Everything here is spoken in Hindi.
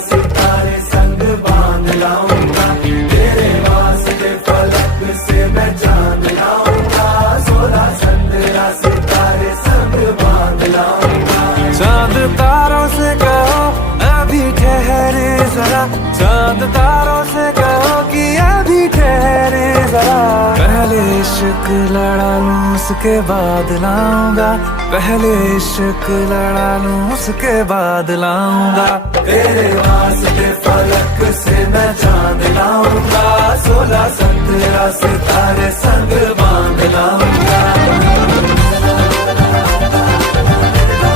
सितारे संग बांध लाऊंगा, तेरे वास्ते फलक से मैं चांद लाऊंगा, 16 15 सितारे संग बांध लाऊंगा। चांद तारों से कहो अभी ठहरे जरा, चांद तारों से कहो कि अभी ठहरे जरा। पहले इश्क लड़ा लूं उसके बाद लाऊंगा, पहले इश्क लड़ा लूं उसके बाद लाऊंगा। तेरे वास्ते फलक से मैं चांद लाऊंगा, 16 17 सितारे संग बांध लाऊंगा।